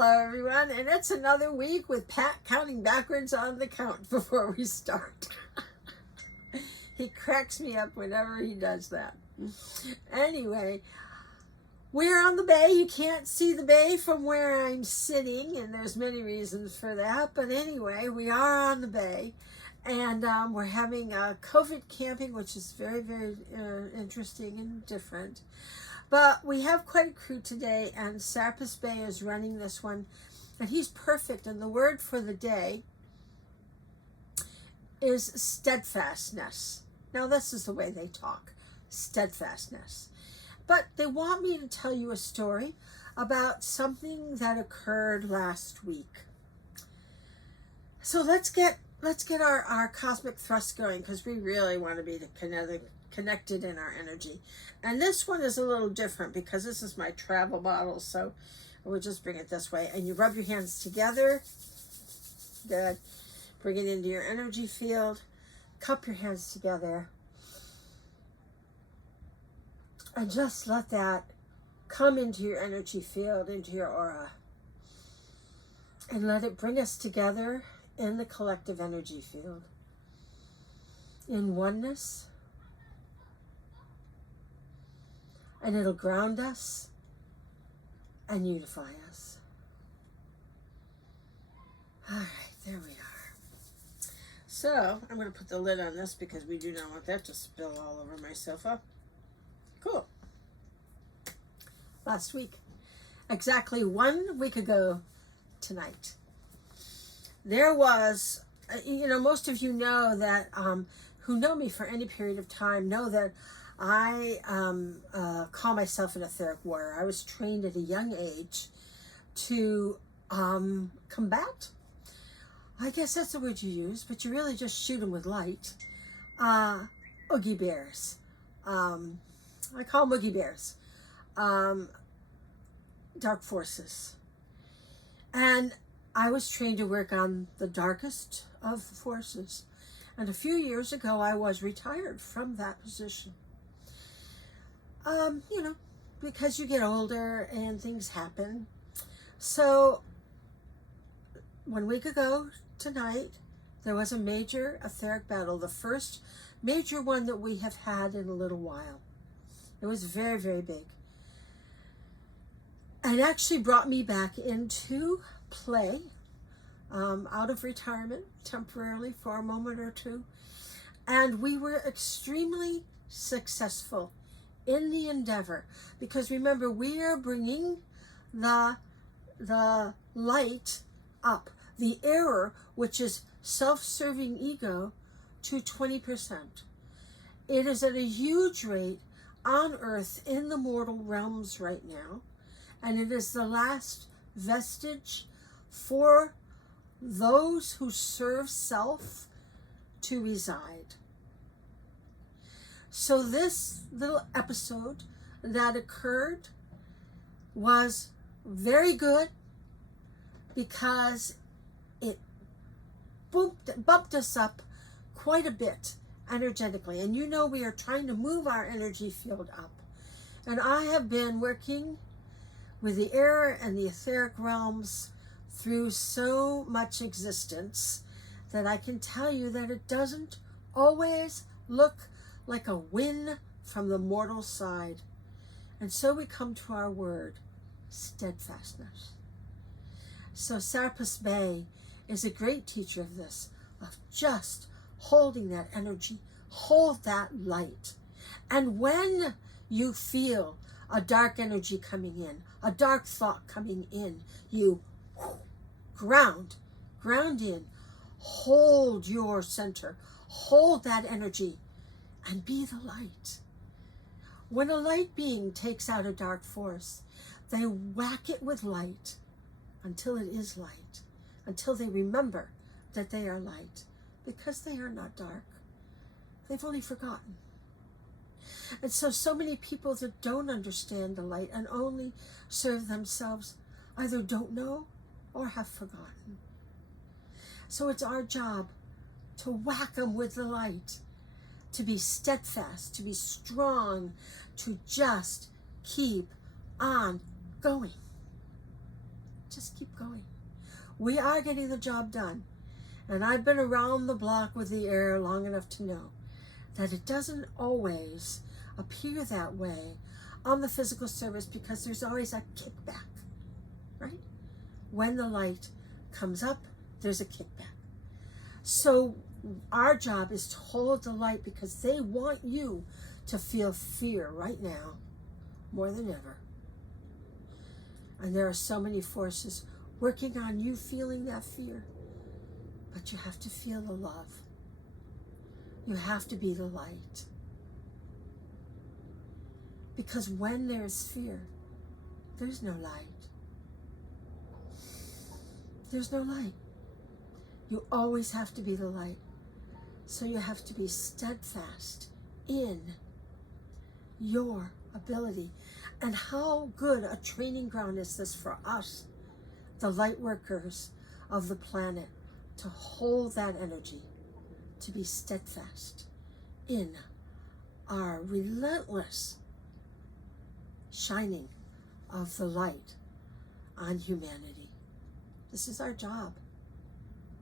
Hello everyone, and it's another week with Pat counting backwards on the count before we start. He cracks me up whenever he does that. Anyway, we're on the bay. You can't see the bay from where I'm sitting, and there's many reasons for that. But anyway, we are on the bay, and we're having COVID camping, which is very, very interesting and different. But we have quite a crew today, and STEADFAST Bay is running this one, and he's perfect. And the word for the day is steadfastness. Now, this is the way they talk, steadfastness. But they want me to tell you a story about something that occurred last week. So let's get our cosmic thrust going, because we really want to be connected in our energy. And this one is a little different because this is my travel bottle, so we'll just bring it this way. And you rub your hands together. Good. Bring it into your energy field. Cup your hands together. And just let that come into your energy field, into your aura. And let it bring us together in the collective energy field. In oneness. And it'll ground us and unify us. All right, there we are. So I'm going to put the lid on this because we do not want that to spill all over my sofa. Cool. Last week, exactly 1 week ago tonight, there was, most of you know that, who know me for any period of time, know that I call myself an etheric warrior. I was trained at a young age to combat. I guess that's the word you use, but you really just shoot them with light. Oogie bears. I call them Oogie bears. Dark forces. And I was trained to work on the darkest of forces. And a few years ago, I was retired from that position. Because you get older and things happen. So 1 week ago tonight, there was a major etheric battle, the first major one that we have had in a little while. It was very, very big. And actually brought me back into play, out of retirement temporarily for a moment or two. And we were extremely successful in the endeavor, because remember, we are bringing the light up, the error, which is self-serving ego, to 20%. It is at a huge rate on earth in the mortal realms right now, and it is the last vestige for those who serve self to reside. So this little episode that occurred was very good because it bumped us up quite a bit energetically. And we are trying to move our energy field up. And I have been working with the air and the etheric realms through so much existence that I can tell you that it doesn't always look like a win from the mortal side. And so we come to our word, steadfastness. So STEADFAST Bay is a great teacher of this, of just holding that energy, hold that light. And when you feel a dark energy coming in, a dark thought coming in, you ground in, hold your center, hold that energy, and be the light. When a light being takes out a dark force, they whack it with light until it is light, until they remember that they are light, because they are not dark. They've only forgotten. And so many people that don't understand the light and only serve themselves either don't know or have forgotten. So it's our job to whack them with the light, to be steadfast, to be strong, to just keep on going. just keep going. We are getting the job done. And I've been around the block with the air long enough to know that it doesn't always appear that way on the physical surface, because there's always a kickback, right? When the light comes up, there's a kickback. So our job is to hold the light, because they want you to feel fear right now more than ever. And there are so many forces working on you feeling that fear. But you have to feel the love. You have to be the light. Because when there's fear, there's no light. There's no light. You always have to be the light. So you have to be steadfast in your ability. And how good a training ground is this for us, the light workers of the planet, to hold that energy, to be steadfast in our relentless shining of the light on humanity. This is our job.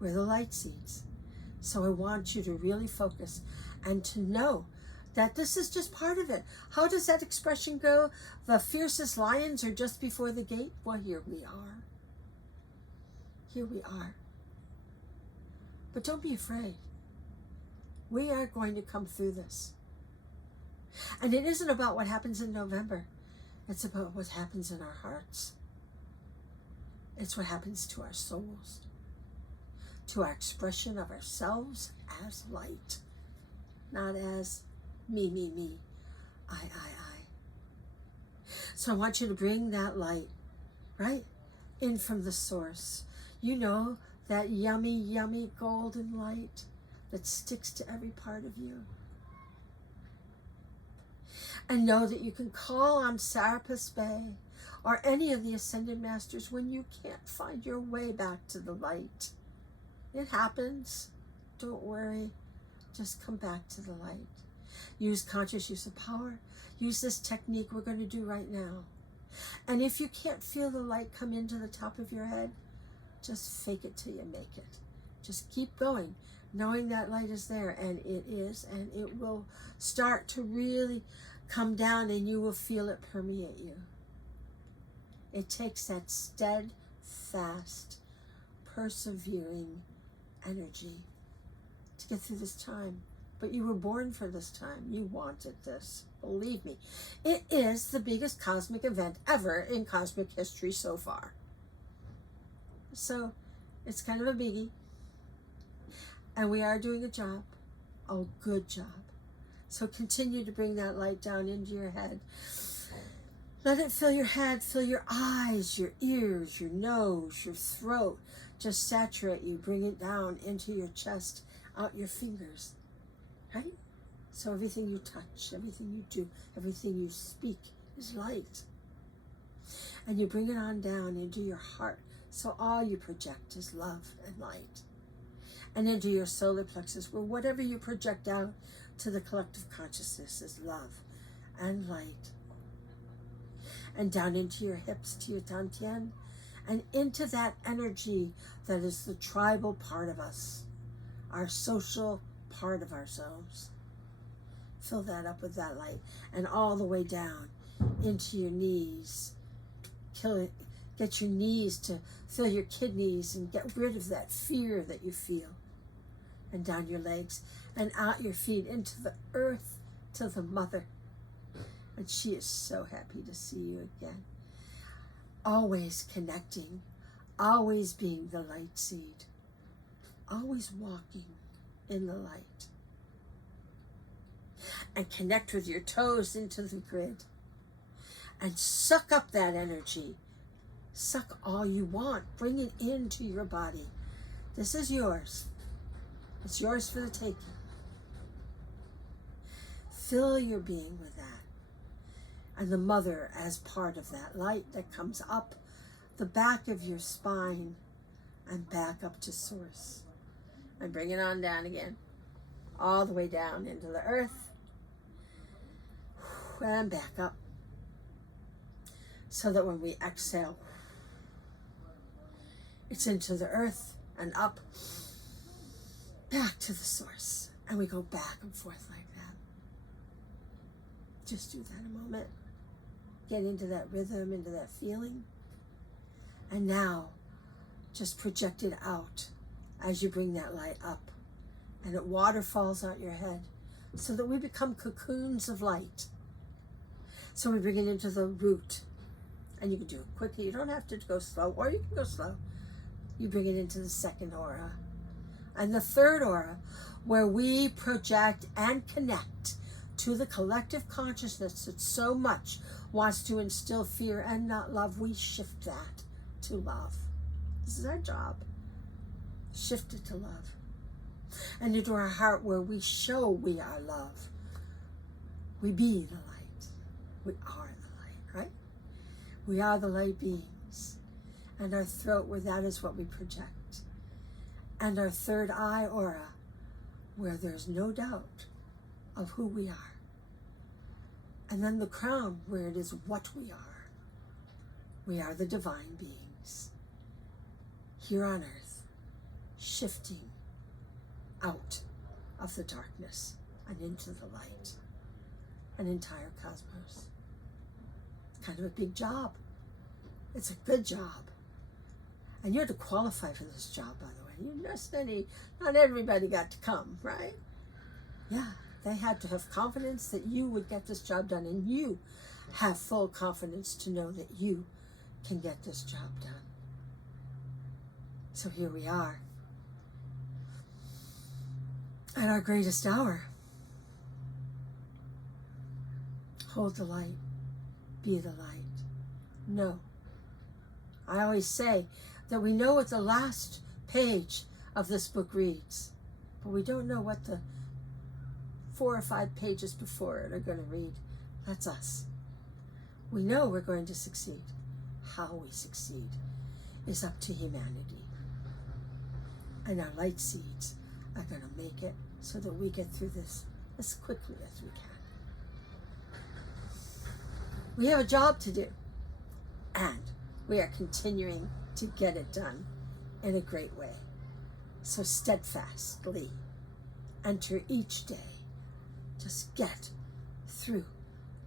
We're the light seeds. So I want you to really focus and to know that this is just part of it. How does that expression go? The fiercest lions are just before the gate. Well, here we are. Here we are. But don't be afraid. We are going to come through this. And it isn't about what happens in November. It's about what happens in our hearts. It's what happens to our souls, to our expression of ourselves as light, not as me, I. So I want you to bring that light, right, in from the source. You know, that yummy, yummy golden light that sticks to every part of you. And know that you can call on Serapis Bey or any of the Ascended Masters when you can't find your way back to the light. It happens. Don't worry. Just come back to the light. Use conscious use of power. Use this technique we're going to do right now. And if you can't feel the light come into the top of your head, just fake it till you make it. Just keep going, knowing that light is there, and it is, and it will start to really come down, and you will feel it permeate you. It takes that steadfast, persevering energy to get through this time. But you were born for this time. You wanted this. Believe me. It is the biggest cosmic event ever in cosmic history so far. So it's kind of a biggie. And we are doing a job, a good job. So continue to bring that light down into your head. Let it fill your head, fill your eyes, your ears, your nose, your throat. Just saturate you. Bring it down into your chest, out your fingers. Right? So everything you touch, everything you do, everything you speak is light. And you bring it on down into your heart. So all you project is love and light. And into your solar plexus, where whatever you project out to the collective consciousness is love and light. And down into your hips, to your dantian, and into that energy that is the tribal part of us, our social part of ourselves. Fill that up with that light, and all the way down into your knees. Get your knees to fill your kidneys and get rid of that fear that you feel. And down your legs and out your feet into the earth, to the mother. And she is so happy to see you again. Always connecting, always being the light seed, always walking in the light. And connect with your toes into the grid. And suck up that energy. Suck all you want. Bring it into your body. This is yours. It's yours for the taking. Fill your being with that. And the mother as part of that light that comes up the back of your spine and back up to source. And bring it on down again. All the way down into the earth. And back up. So that when we exhale, It's into the earth and up, back to the source. And we go back and forth like that. Just do that a moment. Get into that rhythm, into that feeling. And now, just project it out as you bring that light up. And it waterfalls out your head so that we become cocoons of light. So we bring it into the root. And you can do it quickly. You don't have to go slow, or you can go slow. You bring it into the second aura. And the third aura, where we project and connect to the collective consciousness that so much wants to instill fear and not love, we shift that to love. This is our job. Shift it to love. And into our heart, where we show we are love. We be the light. We are the light, right? We are the light beings. And our throat, where that is what we project. And our third eye aura, where there's no doubt of who we are. And then the crown, where it is what we are. We are the divine beings, here on earth, shifting out of the darkness and into the light, an entire cosmos. It's kind of a big job. It's a good job. And you had to qualify for this job, by the way. Not everybody got to come, right? Yeah, they had to have confidence that you would get this job done, and you have full confidence to know that you can get this job done. So here we are at our greatest hour. Hold the light. Be the light. Know. I always say that we know what the last page of this book reads, but we don't know what the 4 or 5 pages before it are going to read. That's us. We know we're going to succeed. How we succeed is up to humanity. And our light seeds are going to make it so that we get through this as quickly as we can. We have a job to do, and we are continuing to get it done in a great way. So steadfastly enter each day. Just get through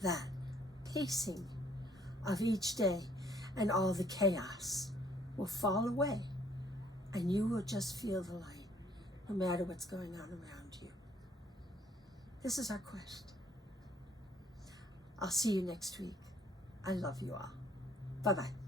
that pacing of each day, and all the chaos will fall away, and you will just feel the light no matter what's going on around you. This is our quest. I'll see you next week. I love you all. Bye-bye.